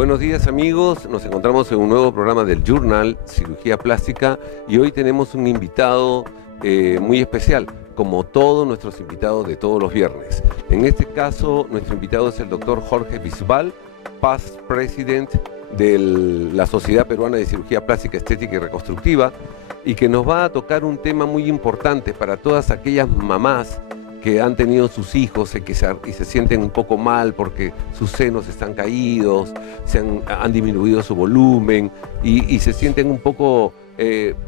Buenos días amigos, nos encontramos en un nuevo programa del Journal Cirugía Plástica y hoy tenemos un invitado muy especial, como todos nuestros invitados de todos los viernes. En este caso, nuestro invitado es el doctor Jorge Bisbal, Past President de la Sociedad Peruana de Cirugía Plástica, Estética y Reconstructiva, y que nos va a tocar un tema muy importante para todas aquellas mamás que han tenido sus hijos y se sienten un poco mal porque sus senos están caídos, han disminuido su volumen y se sienten un poco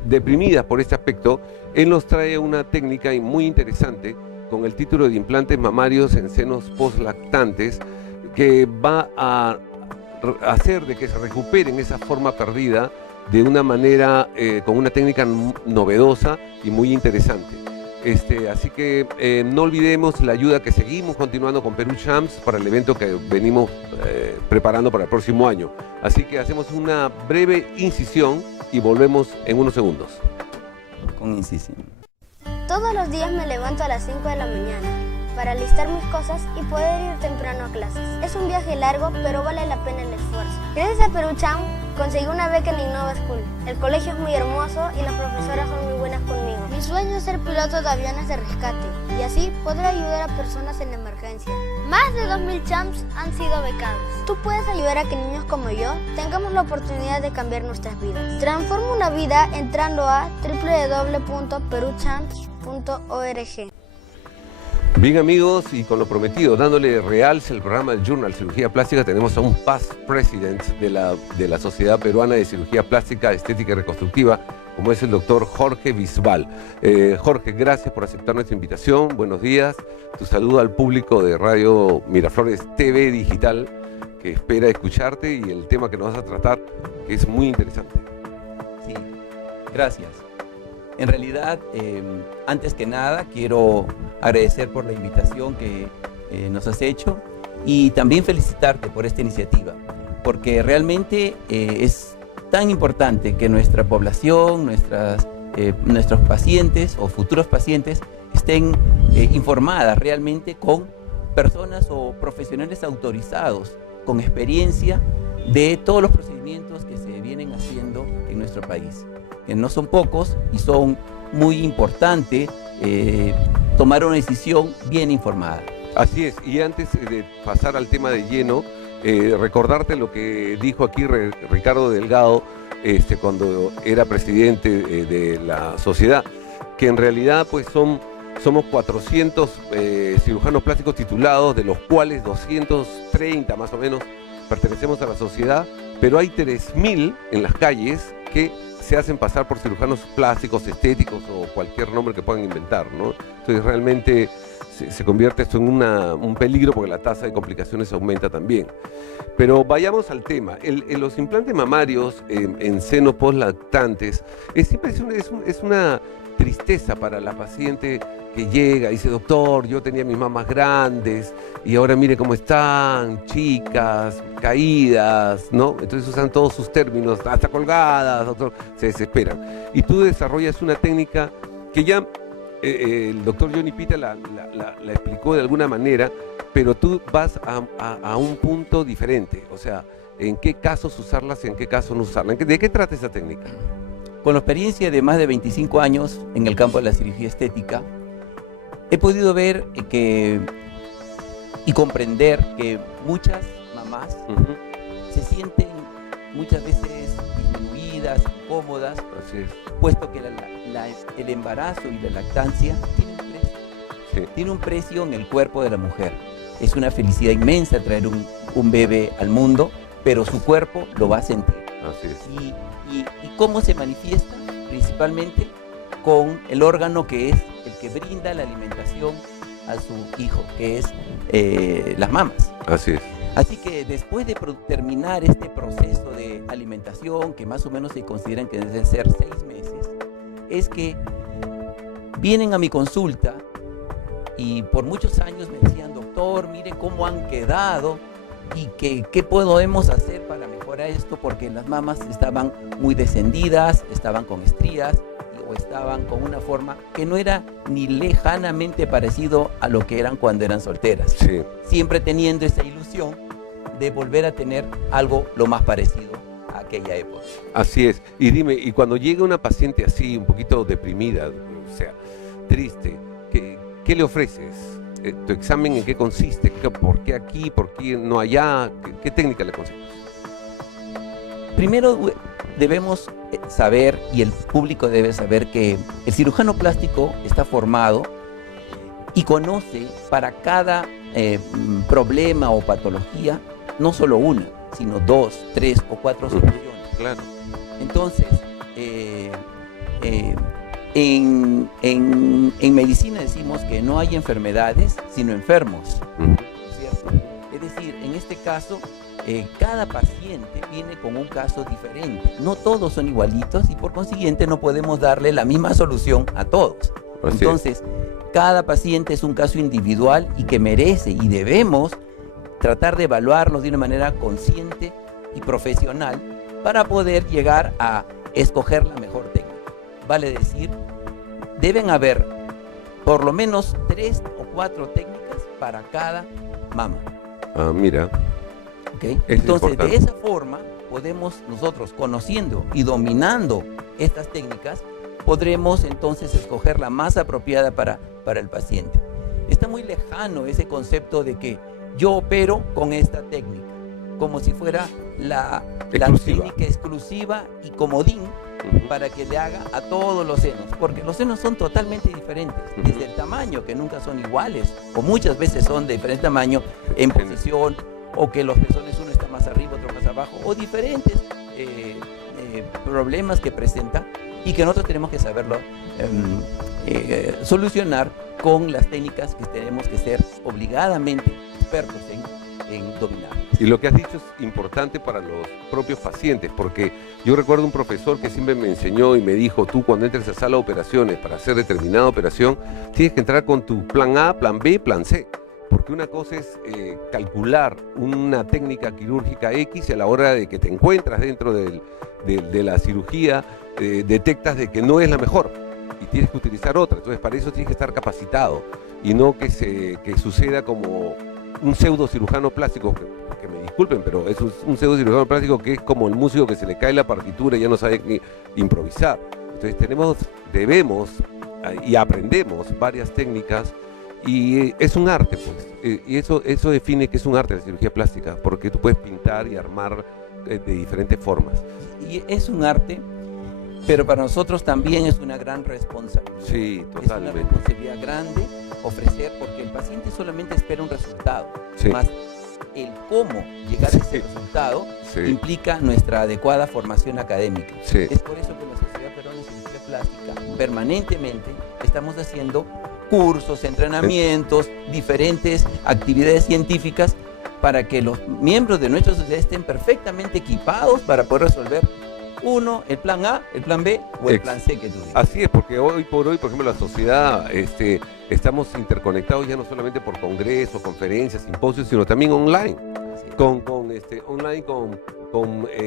deprimidas por este aspecto. Él nos trae una técnica muy interesante con el título de implantes mamarios en senos postlactantes, que va a hacer de que se recuperen esa forma perdida de una manera, con una técnica novedosa y muy interesante. Así que no olvidemos la ayuda que seguimos continuando con Peru Champs para el evento que venimos preparando para el próximo año. Así que hacemos una breve incisión y volvemos en unos segundos. Con incisión. Todos los días me levanto a las 5 de la mañana para alistar mis cosas y poder ir temprano a clases. Es un viaje largo, pero vale la pena el esfuerzo. Gracias a Peru Champs conseguí una beca en Innova School. El colegio es muy hermoso y las profesoras son muy buenas conmigo. Mi sueño es ser piloto de aviones de rescate y así poder ayudar a personas en emergencia. Más de 2000 champs han sido becados. Tú puedes ayudar a que niños como yo tengamos la oportunidad de cambiar nuestras vidas. Transforma una vida entrando a www.peruchamps.org. Bien amigos, y con lo prometido, dándole realce al programa del Journal Cirugía Plástica, tenemos a un past president de la Sociedad Peruana de Cirugía Plástica, Estética y Reconstructiva, como es el doctor Jorge Bisbal. Jorge, gracias por aceptar nuestra invitación. Buenos días. Tu saludo al público de Radio Miraflores TV Digital, que espera escucharte, y el tema que nos vas a tratar, que es muy interesante. Sí, gracias. En realidad, antes que nada, quiero agradecer por la invitación que nos has hecho y también felicitarte por esta iniciativa, porque realmente es tan importante que nuestra población, nuestros pacientes o futuros pacientes estén informadas realmente con personas o profesionales autorizados, con experiencia de todos los procedimientos que se vienen haciendo en nuestro país, que no son pocos y son muy importantes tomar una decisión bien informada. Así es, y antes de pasar al tema de lleno, recordarte lo que dijo aquí Ricardo Delgado cuando era presidente de la sociedad, que en realidad pues somos 400 cirujanos plásticos titulados, de los cuales 230 más o menos pertenecemos a la sociedad, pero hay 3000 en las calles que se hacen pasar por cirujanos plásticos, estéticos o cualquier nombre que puedan inventar, ¿no? Entonces realmente se convierte esto en un peligro, porque la tasa de complicaciones aumenta también. Pero vayamos al tema. Los implantes mamarios en senos postlactantes siempre es una tristeza para la paciente que llega y dice: doctor, yo tenía mis mamas grandes y ahora mire cómo están, chicas, caídas, ¿no? Entonces usan todos sus términos, hasta colgadas, doctor, se desesperan. Y tú desarrollas una técnica que ya el doctor Johnny Pita la explicó de alguna manera, pero tú vas a un punto diferente, o sea, en qué casos usarlas y en qué casos no usarlas. ¿De qué trata esa técnica? Con la experiencia de más de 25 años en el campo de la cirugía estética, he podido ver y comprender que muchas mamás se sienten muchas veces disminuidas, incómodas, puesto que el embarazo y la lactancia tienen un precio. Sí. Tiene un precio en el cuerpo de la mujer. Es una felicidad inmensa traer un bebé al mundo, pero su cuerpo lo va a sentir. Así es. ¿Y cómo se manifiesta? Principalmente con el órgano que es el que brinda la alimentación a su hijo, que es las mamas. Así es. Así que después de terminar este proceso de alimentación, que más o menos se consideran que deben ser 6 meses, es que vienen a mi consulta y por muchos años me decían: doctor, miren cómo han quedado y qué podemos hacer para mejorar esto, porque las mamas estaban muy descendidas, estaban con estrías o estaban con una forma que no era ni lejanamente parecido a lo que eran cuando eran solteras. Sí. Siempre teniendo esa ilusión de volver a tener algo lo más parecido a aquella época. Así es. Y dime, y cuando llega una paciente así, un poquito deprimida, o sea, triste, ¿qué le ofreces? ¿Tu examen en qué consiste? ¿Por qué aquí? ¿Por qué no allá? ¿Qué técnica le aconsejas? Primero debemos saber, y el público debe saber, que el cirujano plástico está formado y conoce para cada problema o patología no solo una, sino 2, 3 o 4 soluciones. Claro. Entonces, en medicina decimos que no hay enfermedades, sino enfermos, ¿cierto? Es decir, en este caso, cada paciente viene con un caso diferente. No todos son igualitos y por consiguiente no podemos darle la misma solución a todos. Entonces, cada paciente es un caso individual y que merece y debemos tratar de evaluarlo de una manera consciente y profesional para poder llegar a escoger la mejor técnica. Vale decir, deben haber por lo menos 3 o 4 técnicas para cada mama. Ah, mira. ¿Okay? Entonces, de esa forma, podemos nosotros, conociendo y dominando estas técnicas, podremos entonces escoger la más apropiada para el paciente. Está muy lejano ese concepto de que yo opero con esta técnica, como si fuera la técnica exclusiva y comodín para que le haga a todos los senos, porque los senos son totalmente diferentes, desde el tamaño, que nunca son iguales, o muchas veces son de diferente tamaño en posición, o que los pezones uno está más arriba, otro más abajo, o diferentes problemas que presentan y que nosotros tenemos que saberlo solucionar con las técnicas que tenemos que ser obligadamente expertos en dominar. Y lo que has dicho es importante para los propios pacientes, porque yo recuerdo un profesor que siempre me enseñó y me dijo, tú cuando entres a sala de operaciones para hacer determinada operación, tienes que entrar con tu plan A, plan B, plan C. Porque una cosa es calcular una técnica quirúrgica X y a la hora de que te encuentras dentro de la cirugía, detectas de que no es la mejor y tienes que utilizar otra. Entonces para eso tienes que estar capacitado y no que suceda como un pseudo cirujano plástico, que me disculpen, pero es un pseudo cirujano plástico que es como el músico que se le cae la partitura y ya no sabe ni improvisar. Entonces debemos y aprendemos varias técnicas. Y es un arte, pues, y eso define que es un arte la cirugía plástica, porque tú puedes pintar y armar de diferentes formas. Y es un arte, pero para nosotros también es una gran responsabilidad. Sí, totalmente. Es una responsabilidad grande ofrecer, porque el paciente solamente espera un resultado, sí. Más el cómo llegar a ese resultado implica nuestra adecuada formación académica. Sí. Es por eso que la Sociedad Peruana de Cirugía Plástica permanentemente estamos haciendo cursos, entrenamientos, diferentes actividades científicas para que los miembros de nuestra sociedad estén perfectamente equipados para poder resolver el plan A, el plan B o el plan C que tú dices. Así es, porque hoy por hoy, por ejemplo, la sociedad, estamos interconectados ya no solamente por congresos, conferencias, simposios, sino también online, con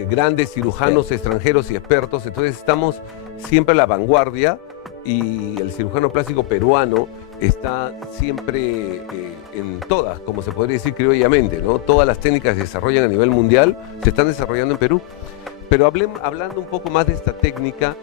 grandes cirujanos extranjeros y expertos. Entonces estamos siempre a la vanguardia. Y el cirujano plástico peruano está siempre en todas, como se podría decir criollamente, ¿no? Todas las técnicas que se desarrollan a nivel mundial se están desarrollando en Perú. Pero hablando un poco más de esta técnica,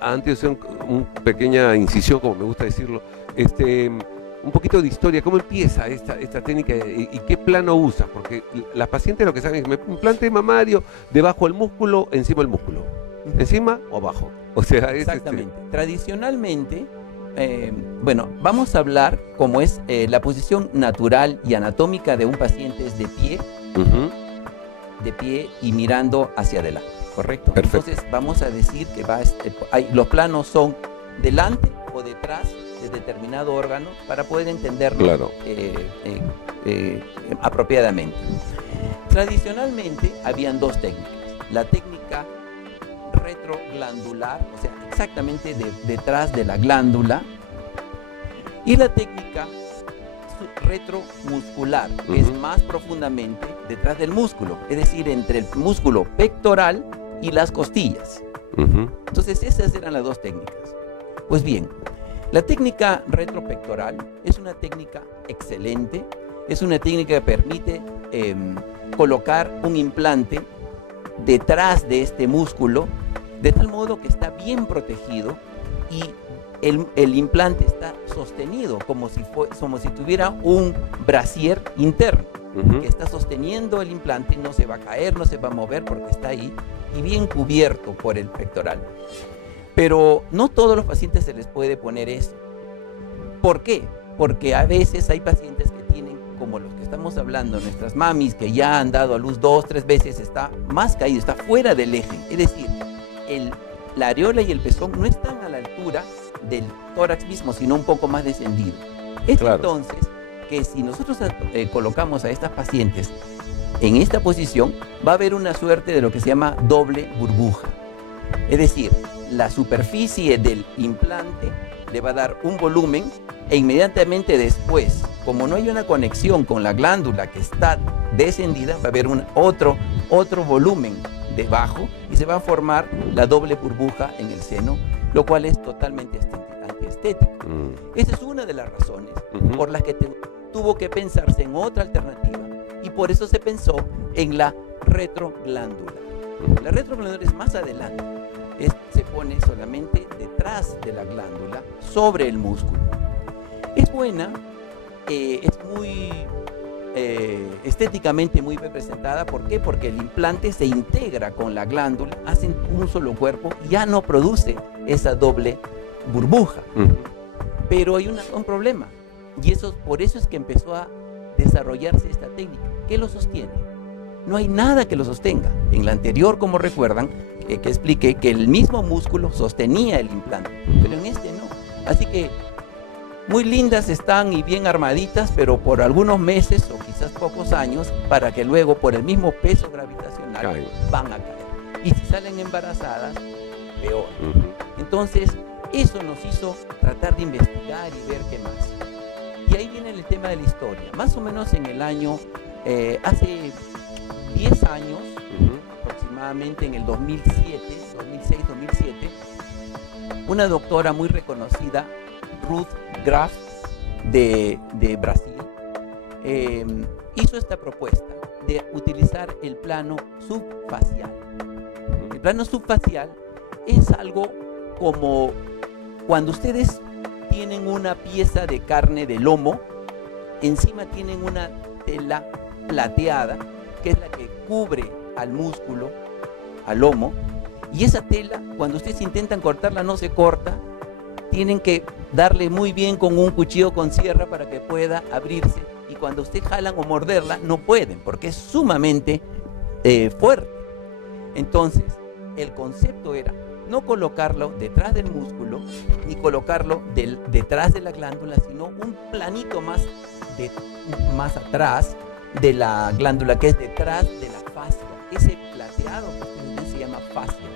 antes de hacer una pequeñña incisión, como me gusta decirlo, un poquito de historia, ¿cómo empieza esta técnica y qué plano usas? Porque las pacientes lo que saben es que me implante mamario debajo del músculo, encima del músculo, encima o abajo. O sea, exactamente. Tradicionalmente, vamos a hablar cómo es la posición natural y anatómica de un paciente es de pie, de pie y mirando hacia adelante, ¿correcto? Perfecto. Entonces vamos a decir que los planos son delante o detrás de determinado órgano para poder entenderlo claro. Apropiadamente. Tradicionalmente habían 2 técnicas. La técnica retroglandular, o sea, exactamente detrás de la glándula, y la técnica retromuscular, que es más profundamente detrás del músculo, es decir, entre el músculo pectoral y las costillas. Entonces, esas eran las 2 técnicas. Pues bien, la técnica retropectoral es una técnica excelente Es una técnica que permite colocar un implante detrás de este músculo, de tal modo que está bien protegido y el implante está sostenido como si tuviera un brasier interno que está sosteniendo el implante, no se va a caer, no se va a mover porque está ahí y bien cubierto por el pectoral. Pero no todos los pacientes se les puede poner eso. ¿Por qué? Porque a veces hay pacientes que tienen, como los que estamos hablando, nuestras mamis que ya han dado a luz 2, 3 veces, está más caído, está fuera del eje. Es decir, la areola y el pezón no están a la altura del tórax mismo, sino un poco más descendido. Es claro. Entonces que si nosotros colocamos a estas pacientes en esta posición, va a haber una suerte de lo que se llama doble burbuja. Es decir, la superficie del implante le va a dar un volumen e inmediatamente después, como no hay una conexión con la glándula que está descendida, va a haber otro volumen debajo y se va a formar la doble burbuja en el seno, lo cual es totalmente antiestético. Esa es una de las razones por las que tuvo que pensarse en otra alternativa y por eso se pensó en la retroglándula. La retroglándula es más adelante, se pone solamente detrás de la glándula, sobre el músculo. Es buena, es muy estéticamente muy bien presentada. ¿Por qué? Porque el implante se integra con la glándula, hacen un solo cuerpo y ya no produce esa doble burbuja. Pero hay un problema, y por eso es que empezó a desarrollarse esta técnica. ¿Qué lo sostiene? No hay nada que lo sostenga. En la anterior, como recuerdan, que expliqué que el mismo músculo sostenía el implante, pero en este no. Así que muy lindas están y bien armaditas, pero por algunos meses o quizás pocos años, para que luego por el mismo peso gravitacional van a caer. Y si salen embarazadas, peor. Entonces, eso nos hizo tratar de investigar y ver qué más. Y ahí viene el tema de la historia. Más o menos en el año, hace 10 años, aproximadamente en el 2006-2007, una doctora muy reconocida, Ruth Graf, de Brasil, hizo esta propuesta de utilizar el plano subfacial. El plano subfacial es algo como cuando ustedes tienen una pieza de carne de lomo, encima tienen una tela plateada, que es la que cubre al músculo, al lomo, y esa tela, cuando ustedes intentan cortarla, no se corta. Tienen que darle muy bien con un cuchillo con sierra para que pueda abrirse, y cuando ustedes jalan o morderla, no pueden, porque es sumamente fuerte. Entonces, el concepto era no colocarlo detrás del músculo, ni colocarlo detrás de la glándula, sino un planito más atrás de la glándula, que es detrás de la fascia. Ese plateado que se llama fascia.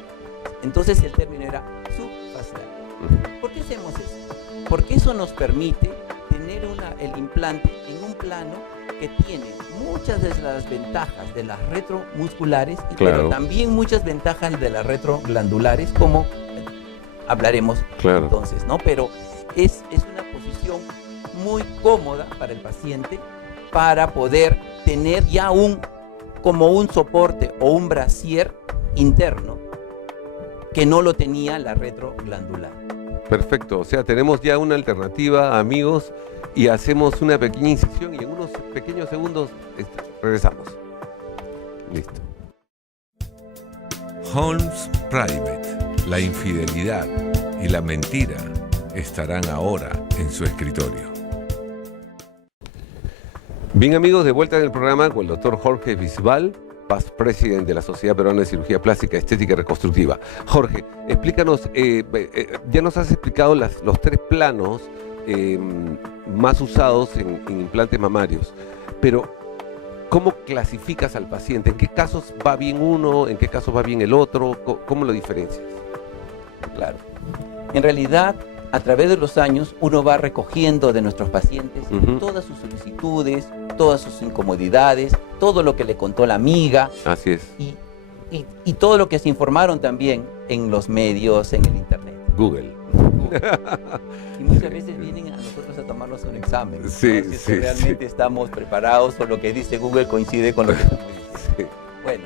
Entonces el término era subfacial. ¿Por qué hacemos eso? Porque eso nos permite tener el implante en un plano que tiene muchas de las ventajas de las retromusculares, pero también muchas ventajas de las retroglandulares, como hablaremos entonces, ¿no? Pero es una posición muy cómoda para el paciente para poder tener ya como un soporte o un brasier interno que no lo tenía la retroglandular. Perfecto, o sea, tenemos ya una alternativa, amigos, y hacemos una pequeña incisión y en unos pequeños segundos regresamos. Listo. Holmes Private, la infidelidad y la mentira estarán ahora en su escritorio. Bien, amigos, de vuelta en el programa con el doctor Jorge Bisbal, past president de la Sociedad Peruana de Cirugía Plástica, Estética y Reconstructiva. Jorge, explícanos, ya nos has explicado los 3 planos más usados en implantes mamarios, pero ¿cómo clasificas al paciente? ¿En qué casos va bien uno? ¿En qué casos va bien el otro? ¿Cómo lo diferencias? Claro. En realidad, a través de los años, uno va recogiendo de nuestros pacientes todas sus solicitudes, todas sus incomodidades, todo lo que le contó la amiga. Así es. Y todo lo que se informaron también en los medios, en el internet. Google. mismo. Y muchas veces vienen a nosotros a tomarnos un examen, ¿no? Sí, Si es sí, que realmente estamos preparados o lo que dice Google coincide con lo que estamos diciendo. Sí. Bueno,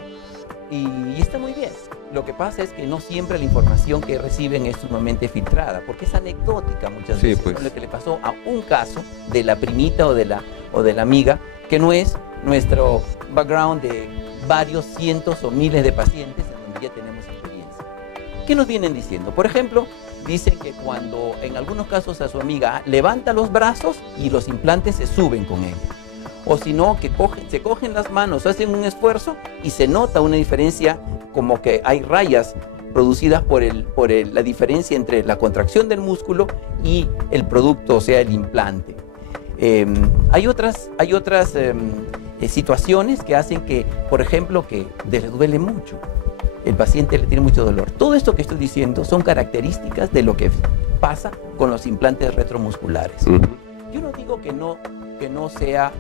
y está muy bien. Lo que pasa es que no siempre la información que reciben es sumamente filtrada, porque es anecdótica muchas Sí, veces, pues. ¿no? Lo que le pasó a un caso de la primita o de la amiga, que no es nuestro background de varios cientos o miles de pacientes en donde ya tenemos experiencia. ¿Qué nos vienen diciendo? Por ejemplo, dicen que cuando en algunos casos a su amiga levanta los brazos y los implantes se suben con él. O si no, que se cogen las manos, hacen un esfuerzo y se nota una diferencia, como que hay rayas producidas por la diferencia entre la contracción del músculo y el producto, o sea, el implante. Hay otras situaciones que hacen que, por ejemplo, que le duele mucho. El paciente le tiene mucho dolor. Todo esto que estoy diciendo son características de lo que pasa con los implantes retromusculares. Yo no digo que no sea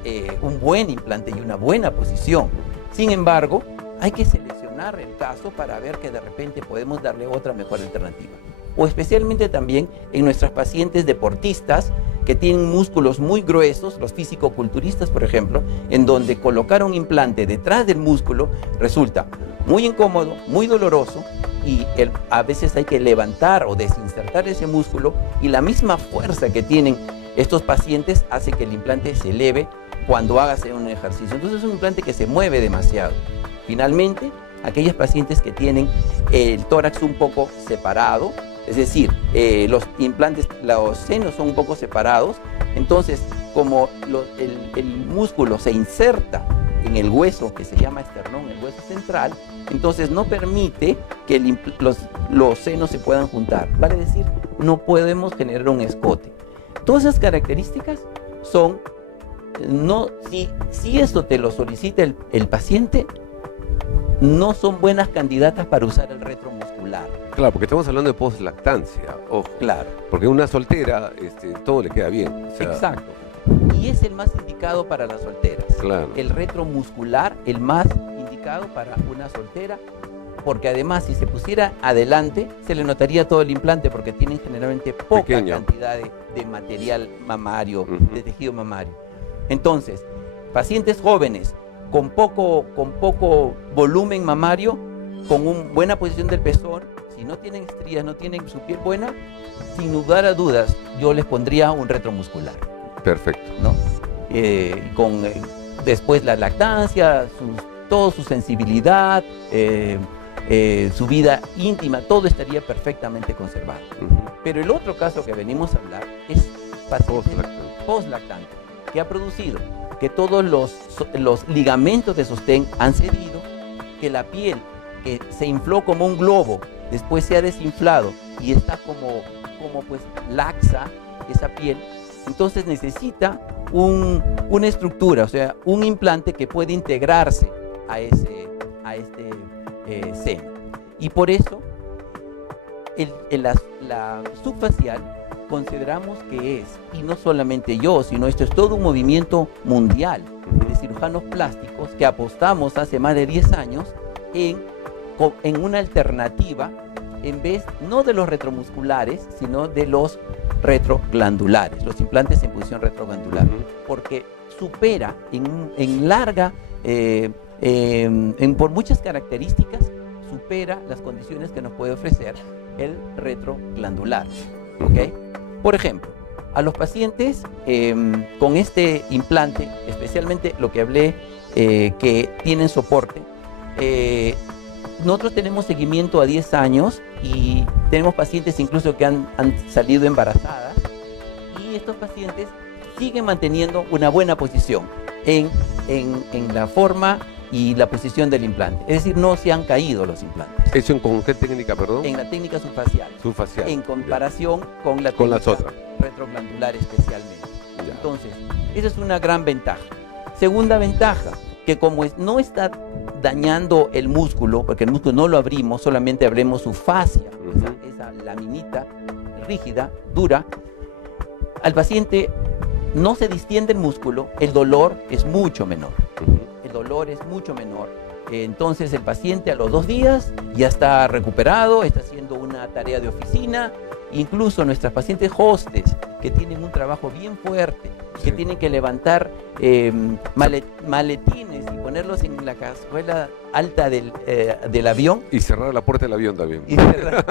un buen implante y una buena posición. Sin embargo, hay que seleccionar el caso para ver que de repente podemos darle otra mejor alternativa. O especialmente también en nuestras pacientes deportistas que tienen músculos muy gruesos, los físico-culturistas, por ejemplo, en donde colocar un implante detrás del músculo resulta muy incómodo, muy doloroso, y a veces hay que levantar o desinsertar ese músculo, y la misma fuerza que tienen estos pacientes hace que el implante se eleve cuando hagas un ejercicio. Entonces es un implante que se mueve demasiado. Finalmente, aquellas pacientes que tienen el tórax un poco separado, es decir, los implantes, los senos son un poco separados, entonces como el músculo se inserta en el hueso que se llama esternón, el hueso central, entonces no permite que los senos se puedan juntar. Vale decir, no podemos generar un escote. Todas esas características son, si esto te lo solicita el paciente, no son buenas candidatas para usar el retromuscular. Claro, porque estamos hablando de post-lactancia, ojo. Claro. Porque una soltera, todo le queda bien. O sea, Exacto. Y es el más indicado para las solteras. Claro. El retromuscular, el más indicado para una soltera, porque además si se pusiera adelante, se le notaría todo el implante, porque tienen generalmente poca Pequeño. cantidad de material mamario, Ujú. de tejido mamario. Entonces, pacientes jóvenes con poco volumen mamario, con una buena posición del pezón, si no tienen estrías, no tienen su piel buena, sin lugar a dudas, yo les pondría un retromuscular, Perfecto. ¿no? Después la lactancia, toda su sensibilidad, su vida íntima, todo estaría perfectamente conservado. Ujú. Pero el otro caso que venimos a hablar es paciente Post-lactante. post-lactante, que ha producido que todos los ligamentos de sostén han cedido, que la piel que se infló como un globo, después se ha desinflado y está como pues laxa esa piel, entonces necesita una estructura, o sea, un implante que puede integrarse a este seno. Y por eso la subfacial consideramos que es, y no solamente yo, sino esto es todo un movimiento mundial de cirujanos plásticos que apostamos hace más de 10 años en una alternativa, en vez no de los retromusculares, sino de los retroglandulares, los implantes en posición retroglandular, Ujú. porque supera por muchas características, supera las condiciones que nos puede ofrecer el retroglandular. ¿Okay? Por ejemplo, a los pacientes con este implante, especialmente lo que hablé, que tienen soporte, nosotros tenemos seguimiento a 10 años y tenemos pacientes incluso que han salido embarazadas, y estos pacientes siguen manteniendo una buena posición en la forma y la posición del implante. Es decir, no se han caído los implantes. ¿Eso con qué técnica, perdón? En la técnica subfacial. Subfacial. En comparación con la Con las técnica otras. retroglandular especialmente. Ya. Entonces, esa es una gran ventaja. Segunda ventaja, que como no está dañando el músculo, porque el músculo no lo abrimos, solamente abrimos su fascia, Ujú. esa laminita rígida, dura, al paciente no se distiende el músculo, el dolor es mucho menor. Ujú. El dolor es mucho menor. Entonces el paciente a los 2 días ya está recuperado, está haciendo una tarea de oficina incluso nuestras pacientes hostes, que tienen un trabajo bien fuerte, que Sí. tienen que levantar maletines y ponerlos en la cazuela alta del avión. Y cerrar la puerta del avión también. Y cerrar.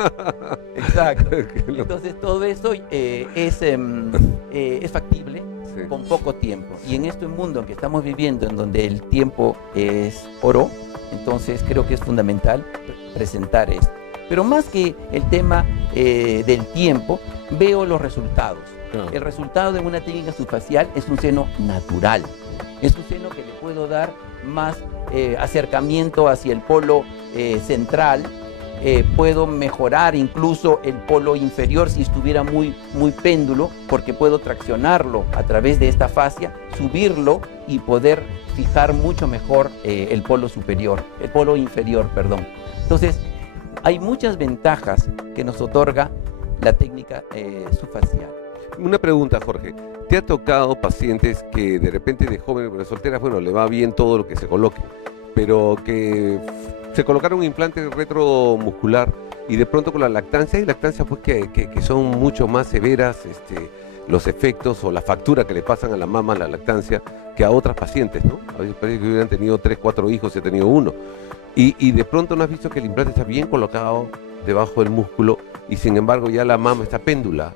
Exacto. Qué loco. Entonces todo eso es factible Sí. con poco tiempo. Y en este mundo en que estamos viviendo, en donde el tiempo es oro, entonces creo que es fundamental presentar esto. Pero más que el tema del tiempo, veo los resultados. Claro. El resultado de una técnica subfacial es un seno natural. Es un seno que le puedo dar más acercamiento hacia el polo central. Puedo mejorar incluso el polo inferior si estuviera muy péndulo, porque puedo traccionarlo a través de esta fascia, subirlo y poder fijar mucho mejor el polo inferior, perdón. Entonces, hay muchas ventajas que nos otorga la técnica subfacial. Una pregunta, Jorge. ¿Te ha tocado pacientes que de repente de jóvenes, de solteras, bueno, le va bien todo lo que se coloque, pero que se colocaron un implante retromuscular y de pronto con la lactancia, hay lactancias pues que son mucho más severas los efectos o la factura que le pasan a la mama la lactancia que a otras pacientes, ¿no? A veces parece que hubieran tenido 3, 4 hijos y he tenido uno. Y de pronto no has visto que el implante está bien colocado debajo del músculo y sin embargo ya la mama está péndula.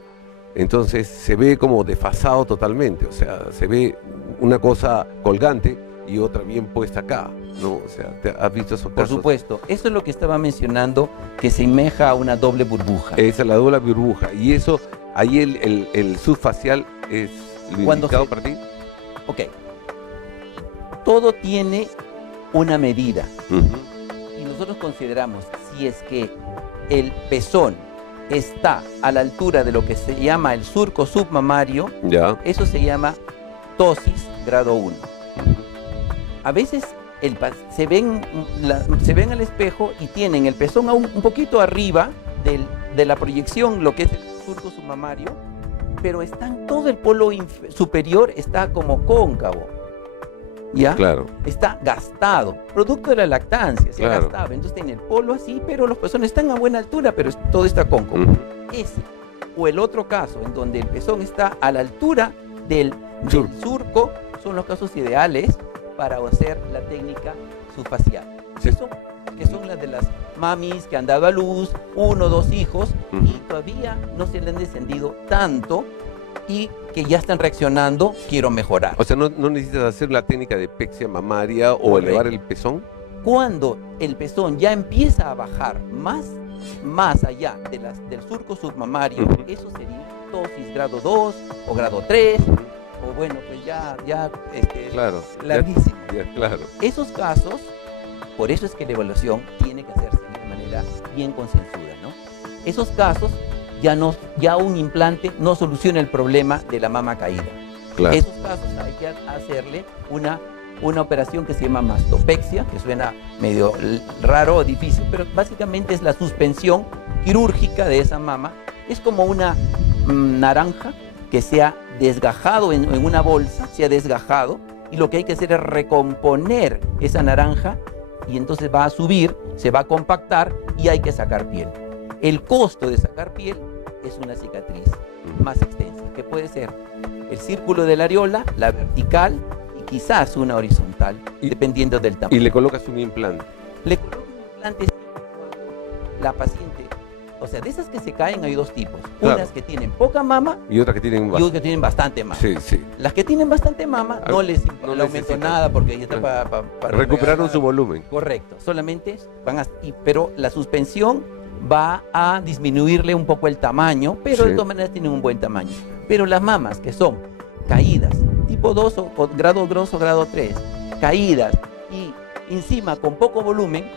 Entonces se ve como desfasado totalmente, o sea, se ve una cosa colgante y otra bien puesta acá, ¿no? O sea, ¿has visto esos Por casos? supuesto, eso es lo que estaba mencionando, que se semeja a una doble burbuja. Esa es la doble burbuja. Y eso, ahí el subfacial es lo Cuando indicado se- para ti. Ok. Todo tiene una medida. Ujú. Y nosotros consideramos, si es que el pezón está a la altura de lo que se llama el surco submamario, Ya. eso se llama ptosis grado 1. A veces se ven al espejo y tienen el pezón aún un poquito arriba de la proyección, lo que es el surco submamario, pero todo el polo superior está como cóncavo. ¿Ya? Claro. Está gastado, producto de la lactancia, se ha Claro. gastado. Entonces tiene el polo así, pero los pezones están a buena altura, pero todo está cóncavo. Ujú. Ese, o el otro caso, en donde el pezón está a la altura del surco, son los casos ideales para hacer la técnica subfacial. Sí. Que son las de las mamis que han dado a luz 1 o 2 hijos Ujú. y todavía no se le han descendido tanto y que ya están reaccionando, quiero mejorar. O sea, no necesitas hacer la técnica de pexia mamaria o Correcto. elevar el pezón. Cuando el pezón ya empieza a bajar más allá del surco submamario, Ujú. eso sería ptosis grado 2 o grado 3, o bueno, pues ya Claro. larguísimo. Ya, claro. Esos casos, por eso es que la evaluación tiene que hacerse de manera bien concienzuda, ¿no? Esos casos, ya un implante no soluciona el problema de la mama caída. Claro. Esos casos hay que hacerle una operación que se llama mastopexia, que suena medio raro o difícil, pero básicamente es la suspensión quirúrgica de esa mama. Es como una naranja que se ha desgajado en una bolsa, se ha desgajado, y lo que hay que hacer es recomponer esa naranja y entonces va a subir, se va a compactar y hay que sacar piel. El costo de sacar piel es una cicatriz más extensa, que puede ser el círculo de la areola, la vertical y quizás una horizontal, dependiendo del tamaño. Y le colocas un implante. Le coloco un implante cuando la paciente, o sea, de esas que se caen hay 2 tipos. Claro. Unas que tienen poca mama Y otras que tienen y otras que tienen bastante mama. Sí, sí. Las que tienen bastante mama no les no aumento necesitan. nada porque ya está para Recuperaron su volumen. Correcto, solamente pero la suspensión va a disminuirle un poco el tamaño, pero Sí. de todas maneras tienen un buen tamaño. Pero las mamas que son caídas, tipo 2 o grado grosso, grado 3, caídas y encima con poco volumen,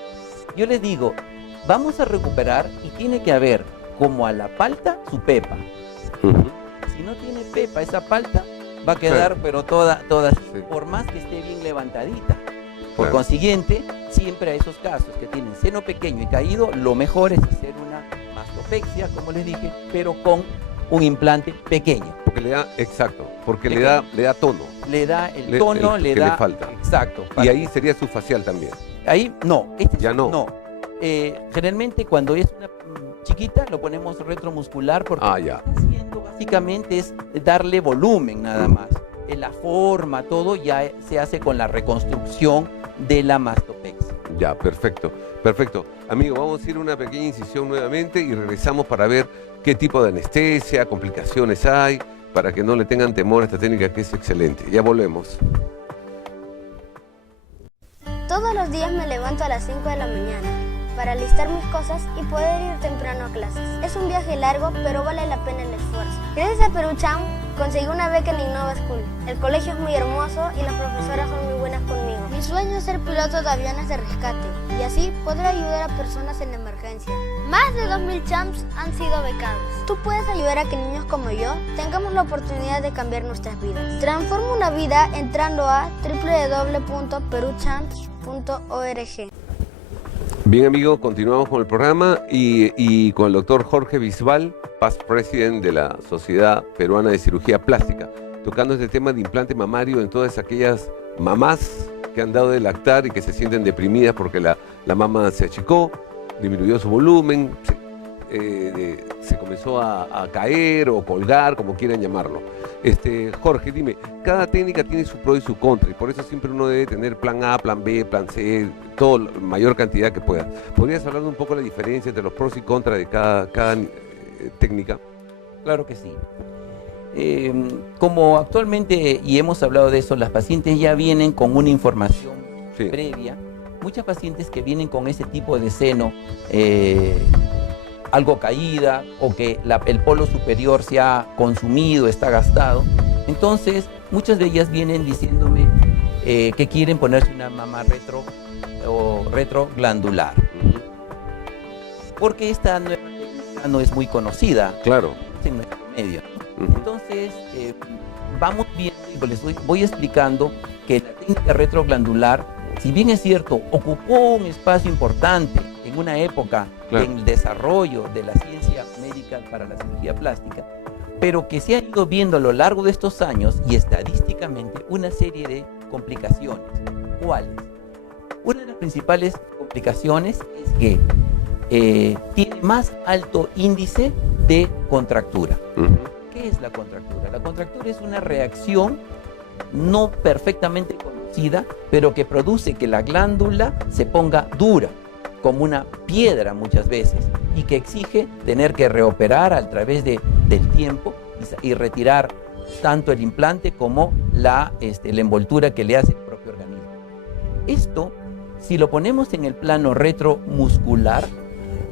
yo les digo, vamos a recuperar y tiene que haber como a la palta su pepa. Ujú. Si no tiene pepa esa palta, va a quedar pero toda así, Sí. por más que esté bien levantadita. Por Claro. consiguiente, siempre a esos casos que tienen seno pequeño y caído, lo mejor es hacer una mastopexia, como les dije, pero con un implante pequeño. Porque le da, exacto, porque le Pequeño. da tono. Le da el Le- tono, el le que da... le falta. Exacto. Y ahí sería subfacial también. Ahí no. Ya no. No. Generalmente cuando es una chiquita, lo ponemos retromuscular porque Ah, lo ya. que está haciendo básicamente es darle volumen nada más. La forma, todo ya se hace con la reconstrucción de la mastopexia. Ya, perfecto, perfecto. Amigo, vamos a ir a una pequeña incisión nuevamente y regresamos para ver qué tipo de anestesia, complicaciones hay, para que no le tengan temor a esta técnica que es excelente. Ya volvemos. Todos los días me levanto a las 5 de la mañana para alistar mis cosas y poder ir temprano a clases. Es un viaje largo, pero vale la pena el esfuerzo. Gracias a Perucham conseguí una beca en Innova School. El colegio es muy hermoso y las profesoras son muy buenas conmigo. Mi sueño es ser piloto de aviones de rescate y así poder ayudar a personas en emergencia. Más de 2000 champs han sido becados. Tú puedes ayudar a que niños como yo tengamos la oportunidad de cambiar nuestras vidas. Transforma una vida entrando a www.peruchamps.org. Bien, amigo, continuamos con el programa y con el doctor Jorge Bisbal, past president de la Sociedad Peruana de Cirugía Plástica, tocando este tema de implante mamario en todas aquellas mamás que han dado de lactar y que se sienten deprimidas porque la mama se achicó, disminuyó su volumen, se comenzó a caer o colgar, como quieran llamarlo. Jorge, dime, cada técnica tiene su pro y su contra, y por eso siempre uno debe tener plan A, plan B, plan C, todo, la mayor cantidad que pueda. ¿Podrías hablar un poco de la diferencia entre los pros y contras de cada técnica? Claro que sí. Como actualmente, y hemos hablado de eso, las pacientes ya vienen con una información previa. Muchas pacientes que vienen con ese tipo de seno, algo caída o que el polo superior se ha consumido, está gastado. Entonces, muchas de ellas vienen diciéndome que quieren ponerse una mama retroglandular. Porque esta nueva técnica no es muy conocida. Claro. En nuestro medio. Entonces, vamos viendo y les voy explicando que la técnica retroglandular, si bien es cierto, ocupó un espacio importante en una época en el desarrollo de la ciencia médica para la cirugía plástica, pero que se ha ido viendo a lo largo de estos años y estadísticamente una serie de complicaciones. ¿Cuáles? Una de las principales complicaciones es que tiene más alto índice de contractura. ¿Qué es la contractura? La contractura es una reacción no perfectamente conocida, pero que produce que la glándula se ponga dura, como una piedra muchas veces, y que exige tener que reoperar a través del tiempo y retirar tanto el implante como la envoltura que le hace el propio organismo. Esto, si lo ponemos en el plano retromuscular,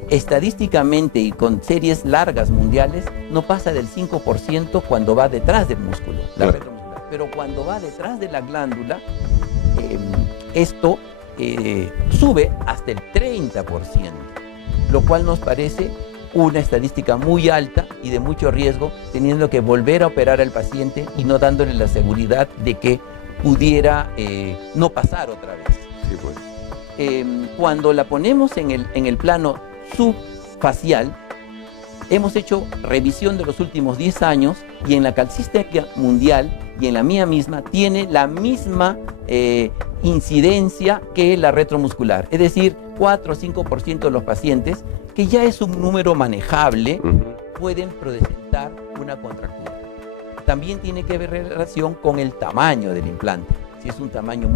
estadísticamente y con series largas mundiales, no pasa del 5% cuando va detrás del músculo, la retromuscular. Pero cuando va detrás de la glándula, esto sube hasta el 30%, lo cual nos parece una estadística muy alta y de mucho riesgo, teniendo que volver a operar al paciente y no dándole la seguridad de que pudiera no pasar otra vez. Sí, pues. Cuando la ponemos en el plano subfacial, hemos hecho revisión de los últimos 10 años y en la calcística mundial y en la mía misma tiene la misma incidencia que la retromuscular, es decir, 4 o 5% de los pacientes, que ya es un número manejable, pueden presentar una contractura. También tiene que ver relación con el tamaño del implante. Si es un tamaño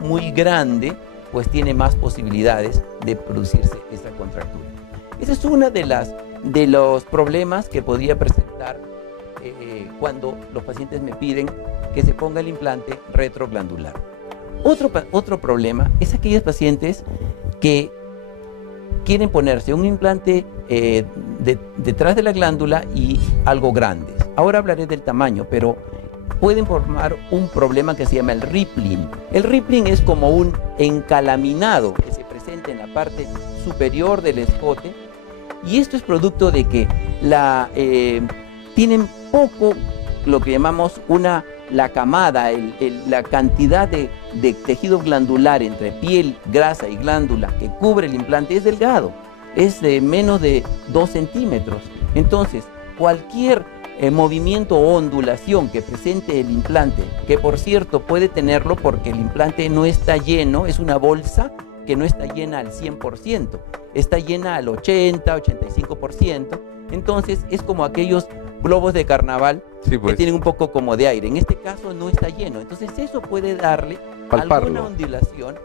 muy grande, pues tiene más posibilidades de producirse esa contractura. Esa es una de los problemas que podría presentar cuando los pacientes me piden que se ponga el implante retroglandular. Otro problema es aquellos pacientes que quieren ponerse un implante detrás de la glándula y algo grandes. Ahora hablaré del tamaño, pero pueden formar un problema que se llama el rippling. El rippling es como un encalaminado que se presenta en la parte superior del escote, y esto es producto de que tienen poco lo que llamamos la camada, la cantidad de tejido glandular entre piel, grasa y glándula que cubre el implante es delgado, es de menos de 2 centímetros. Entonces, cualquier movimiento o ondulación que presente el implante, que por cierto puede tenerlo porque el implante no está lleno, es una bolsa que no está llena al 100%, está llena al 80, 85%. Entonces es como aquellos globos de carnaval Sí, pues. que tienen un poco como de aire. En este caso no está lleno. Entonces eso puede darle Palparlo. alguna ondulación,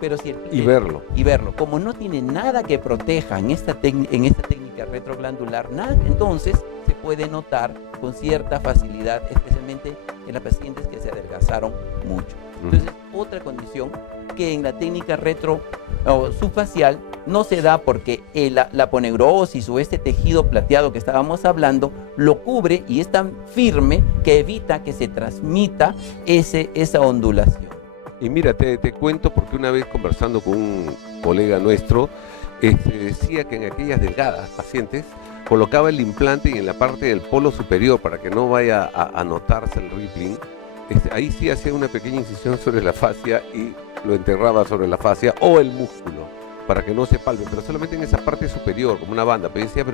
pero si Y verlo. y verlo. Como no tiene nada que proteja en esta técnica retroglandular, nada, entonces se puede notar con cierta facilidad, especialmente en las pacientes que se adelgazaron mucho. Entonces, otra condición que en la técnica retro o subfacial no se da porque la aponeurosis o este tejido plateado que estábamos hablando lo cubre y es tan firme que evita que se transmita esa ondulación. Y mira, te cuento porque una vez conversando con un colega nuestro, decía que en aquellas delgadas pacientes colocaba el implante y en la parte del polo superior para que no vaya a notarse el rippling. Ahí sí hacía una pequeña incisión sobre la fascia y lo enterraba sobre la fascia o el músculo para que no se palpe, pero solamente en esa parte superior, como una banda. Pero decía,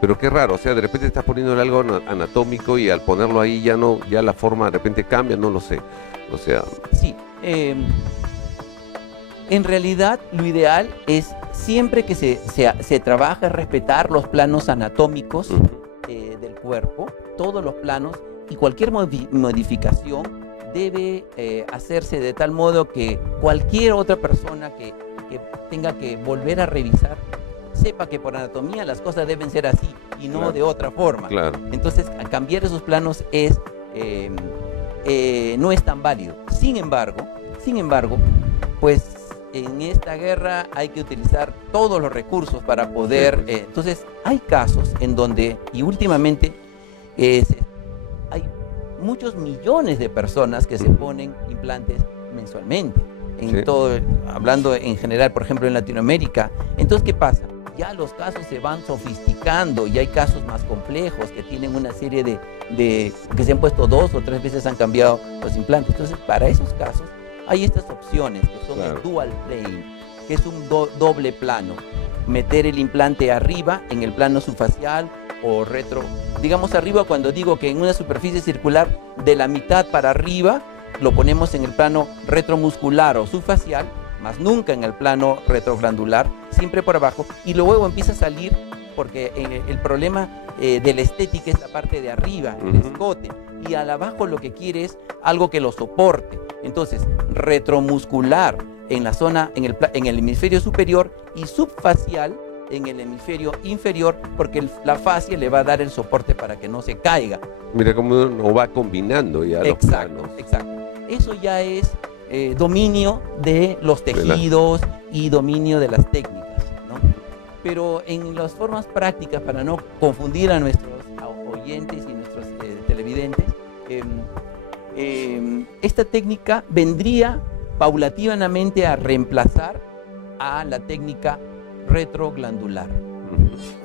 pero qué raro, o sea, de repente estás poniendo algo anatómico y al ponerlo ahí ya la forma de repente cambia, no lo sé. O sea... Sí, en realidad lo ideal es siempre que se trabaja respetar los planos anatómicos del cuerpo, todos los planos, y cualquier modificación debe hacerse de tal modo que cualquier otra persona que tenga que volver a revisar sepa que por anatomía las cosas deben ser así y no de otra forma. Claro. Entonces, cambiar esos planos no es tan válido. Sin embargo, pues en esta guerra hay que utilizar todos los recursos para poder... entonces, hay casos en donde, y últimamente, hay muchos millones de personas que se ponen implantes mensualmente. Hablando en general, por ejemplo, en Latinoamérica. Entonces, ¿qué pasa? Ya los casos se van sofisticando y hay casos más complejos que tienen una serie que se han puesto 2 o 3 veces han cambiado los implantes. Entonces, para esos casos hay estas opciones que son el dual plane, que es un doble plano. Meter el implante arriba en el plano subfacial o retro. Digamos arriba cuando digo que en una superficie circular de la mitad para arriba lo ponemos en el plano retromuscular o subfacial, más nunca en el plano retroglandular, siempre por abajo, y luego empieza a salir, porque el problema de la estética es la parte de arriba, el escote, y al abajo lo que quiere es algo que lo soporte. Entonces, retromuscular en la zona, en el hemisferio superior, y subfacial en el hemisferio inferior, porque la fascia le va a dar el soporte para que no se caiga. Mira cómo uno va combinando ya los planos. Exacto. Eso ya es dominio de los tejidos y dominio de las técnicas, ¿no? Pero en las formas prácticas, para no confundir a nuestros oyentes y nuestros televidentes, esta técnica vendría paulatinamente a reemplazar a la técnica retroglandular.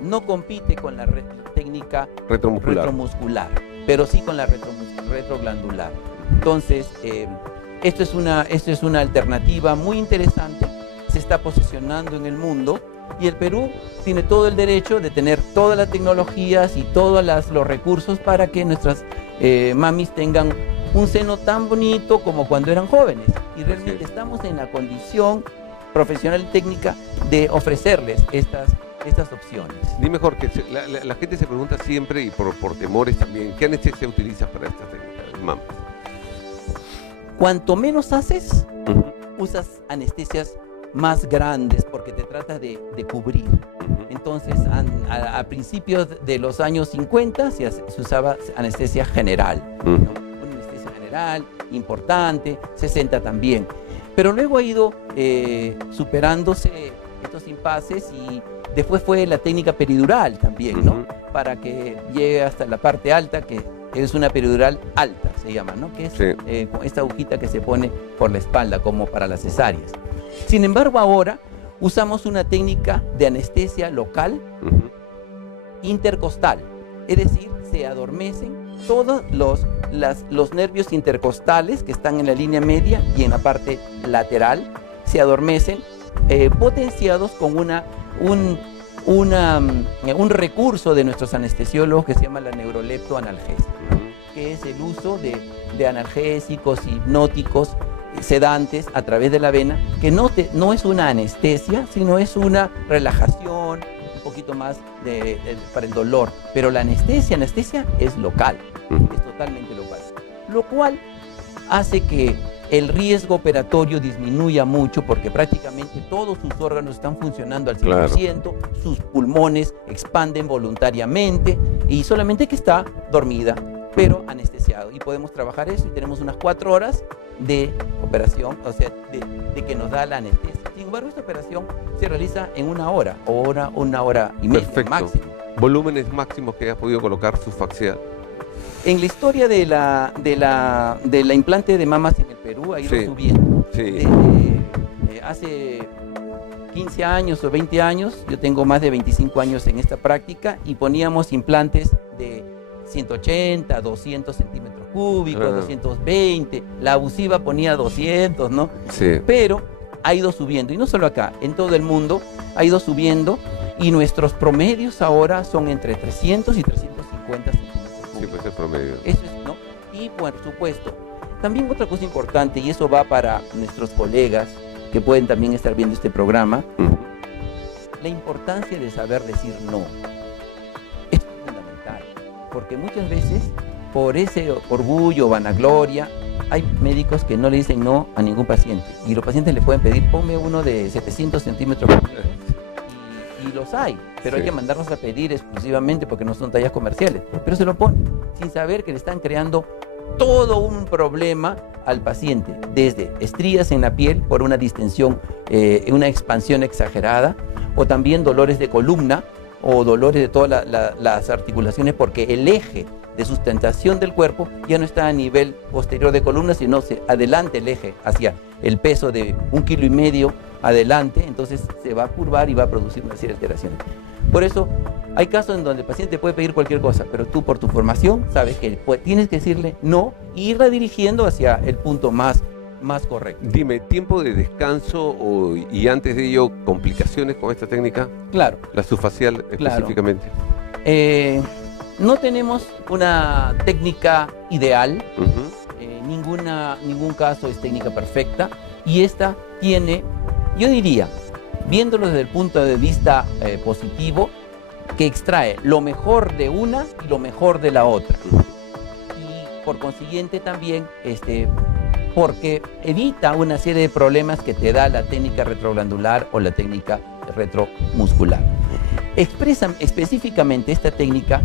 No compite con la técnica retromuscular, pero sí con la retroglandular. Entonces, esto es una alternativa muy interesante, se está posicionando en el mundo y el Perú tiene todo el derecho de tener todas las tecnologías y todos los recursos para que nuestras mamis tengan un seno tan bonito como cuando eran jóvenes. Y realmente estamos en la condición profesional y técnica de ofrecerles estas opciones. Dime, Jorge, la gente se pregunta siempre y por temores también, ¿qué anestesia utilizas para esta técnica, mamas? Cuanto menos haces, usas anestesias más grandes porque te tratas de cubrir. Entonces, a principios de los años 50 se usaba anestesia general, ¿no? Una anestesia general importante, 60 también. Pero luego ha ido superándose estos impases y después fue la técnica peridural también, ¿no? Para que llegue hasta la parte alta, que es una peridural alta, se llama, ¿no? Que es esta agujita que se pone por la espalda, como para las cesáreas. Sin embargo, ahora usamos una técnica de anestesia local intercostal, es decir, se adormecen todos los nervios intercostales que están en la línea media y en la parte lateral, se adormecen, potenciados con un recurso de nuestros anestesiólogos que se llama la neuroleptoanalgesia, que es el uso de analgésicos hipnóticos sedantes a través de la vena, que no es una anestesia, sino es una relajación, un poquito más para el dolor. Pero la anestesia es local, es totalmente local. Lo cual hace que el riesgo operatorio disminuya mucho porque prácticamente todos sus órganos están funcionando al 100%, sus pulmones expanden voluntariamente y solamente que está dormida, pero anestesiado. Y podemos trabajar eso y tenemos unas 4 horas de operación, o sea, de que nos da la anestesia. Sin embargo, esta operación se realiza en 1 hora, una hora y media máximo. ¿Volúmenes máximos que hayas podido colocar subfacial? En la historia de la implante de mamas en el Perú ha ido subiendo. Sí. Desde hace 15 años o 20 años, yo tengo más de 25 años en esta práctica y poníamos implantes de 180, 200 centímetros cúbicos, 220, la abusiva ponía 200, ¿no? Sí. Pero ha ido subiendo, y no solo acá, en todo el mundo ha ido subiendo, y nuestros promedios ahora son entre 300 y 350 centímetros. Sí, pues el promedio. Eso es, ¿no? Y por supuesto, también otra cosa importante, y eso va para nuestros colegas que pueden también estar viendo este programa, la importancia de saber decir no. Esto es fundamental, porque muchas veces, por ese orgullo, vanagloria, hay médicos que no le dicen no a ningún paciente, y los pacientes le pueden pedir, ponme uno de 700 centímetros cúbicos. Y los hay, pero hay que mandarlos a pedir exclusivamente porque no son tallas comerciales. Pero se lo ponen sin saber que le están creando todo un problema al paciente, desde estrías en la piel por una distensión, una expansión exagerada, o también dolores de columna o dolores de todas las articulaciones, porque el eje de sustentación del cuerpo ya no está a nivel posterior de columna, sino adelante el eje hacia el peso de 1,5 kilos adelante, entonces se va a curvar y va a producir una serie de alteraciones. Por eso hay casos en donde el paciente puede pedir cualquier cosa, pero tú por tu formación sabes que tienes que decirle no e irla dirigiendo hacia el punto más correcto. Dime, ¿tiempo de descanso y antes de ello complicaciones con esta técnica? Claro. La subfacial específicamente. No tenemos una técnica ideal, ningún caso es técnica perfecta, y esta tiene, yo diría, viéndolo desde el punto de vista positivo, que extrae lo mejor de una y lo mejor de la otra. Y por consiguiente también, porque evita una serie de problemas que te da la técnica retroglandular o la técnica retromuscular. Específicamente esta técnica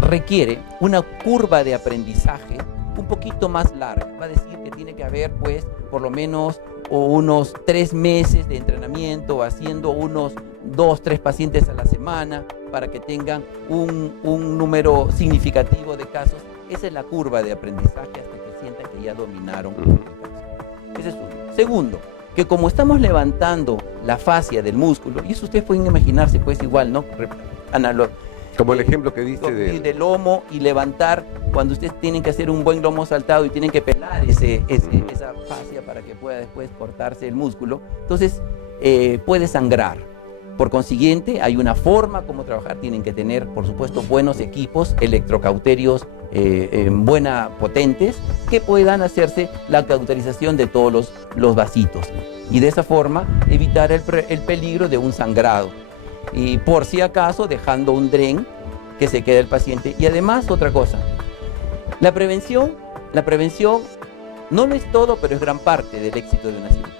requiere una curva de aprendizaje un poquito más larga. Va a decir que tiene que haber, pues, por lo menos unos 3 meses de entrenamiento, haciendo unos 2, 3 pacientes a la semana para que tengan un número significativo de casos. Esa es la curva de aprendizaje hasta que sientan que ya dominaron el caso. Ese es uno. Segundo, que como estamos levantando la fascia del músculo, y eso ustedes pueden imaginarse, pues igual, ¿no? Como el ejemplo que diste del lomo, y levantar cuando ustedes tienen que hacer un buen lomo saltado y tienen que pelar esa fascia para que pueda después cortarse el músculo. Entonces puede sangrar. Por consiguiente, hay una forma como trabajar. Tienen que tener, por supuesto, buenos equipos electrocauterios potentes, que puedan hacerse la cauterización de todos los vasitos, y de esa forma evitar el peligro de un sangrado, y por si acaso dejando un dren que se quede el paciente. Y además, otra cosa, la prevención no lo es todo, pero es gran parte del éxito de una cirugía.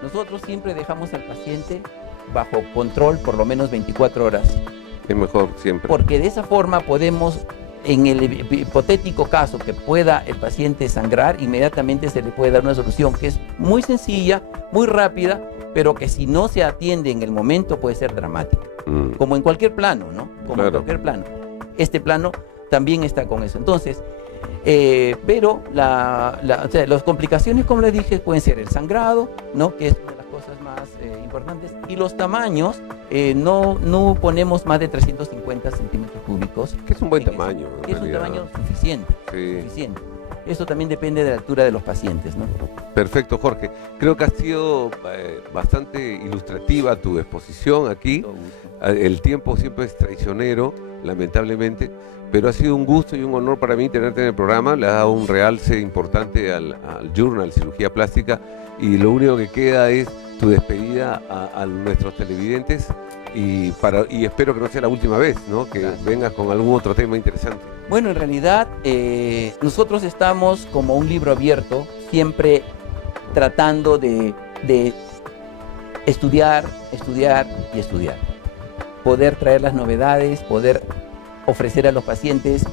Nosotros siempre dejamos al paciente bajo control por lo menos 24 horas. Es mejor siempre. Porque de esa forma podemos, en el hipotético caso que pueda el paciente sangrar, inmediatamente se le puede dar una solución que es muy sencilla, muy rápida, pero que si no se atiende en el momento puede ser dramática. Como en cualquier plano, ¿no? Como en cualquier plano. Este plano también está con eso. Entonces, pero o sea, las complicaciones, como les dije, pueden ser el sangrado, ¿no? Que es una de las cosas más importantes. Y los tamaños, no ponemos más de 350 centímetros cúbicos. Que es un buen tamaño. Que es un tamaño suficiente. Sí. Suficiente. Eso también depende de la altura de los pacientes, ¿no? Perfecto, Jorge. Creo que ha sido bastante ilustrativa tu exposición aquí. El tiempo siempre es traicionero. lamentablemente, pero ha sido un gusto y un honor para mí tenerte en el programa. Le ha dado un realce importante al Journal Cirugía Plástica, y lo único que queda es tu despedida a nuestros televidentes, y espero que no sea la última vez, ¿no? Que Gracias. vengas con algún otro tema interesante. Bueno, en realidad nosotros estamos como un libro abierto, siempre tratando de estudiar, estudiar y estudiar. Poder traer las novedades, poder ofrecer a los pacientes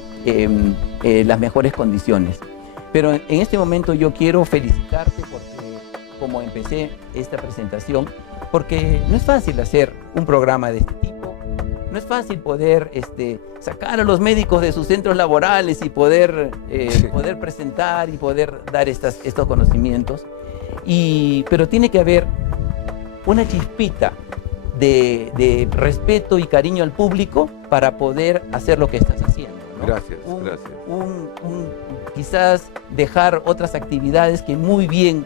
las mejores condiciones. Pero en este momento yo quiero felicitarte porque, como empecé esta presentación, porque no es fácil hacer un programa de este tipo. No es fácil poder sacar a los médicos de sus centros laborales y poder presentar y poder dar estos conocimientos. Pero tiene que haber una chispita de respeto y cariño al público para poder hacer lo que estás haciendo, ¿no? Gracias, gracias. Quizás dejar otras actividades que muy bien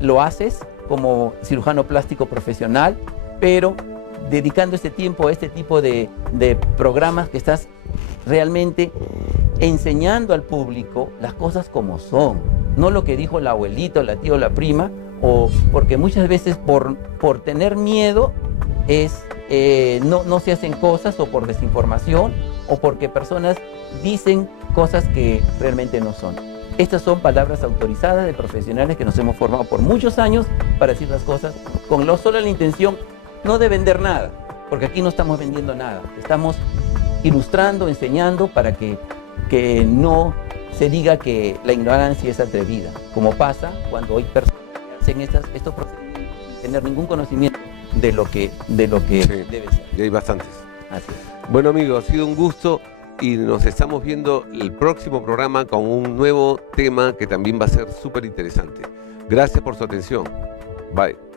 lo haces como cirujano plástico profesional, pero dedicando este tiempo a este tipo de programas que estás realmente enseñando al público las cosas como son, no lo que dijo la abuelita, la tía o la prima, o porque muchas veces por tener miedo no se hacen cosas, o por desinformación, o porque personas dicen cosas que realmente no son. Estas son palabras autorizadas de profesionales que nos hemos formado por muchos años para decir las cosas con solo la intención no de vender nada, porque aquí no estamos vendiendo nada, estamos ilustrando, enseñando para que no se diga que la ignorancia es atrevida, como pasa cuando hay personas que hacen estos procedimientos sin tener ningún conocimiento de lo que Sí, debe ser. y hay bastantes. Así es. Bueno, amigos, ha sido un gusto, y nos estamos viendo el próximo programa con un nuevo tema que también va a ser súper interesante. Gracias por su atención. Bye.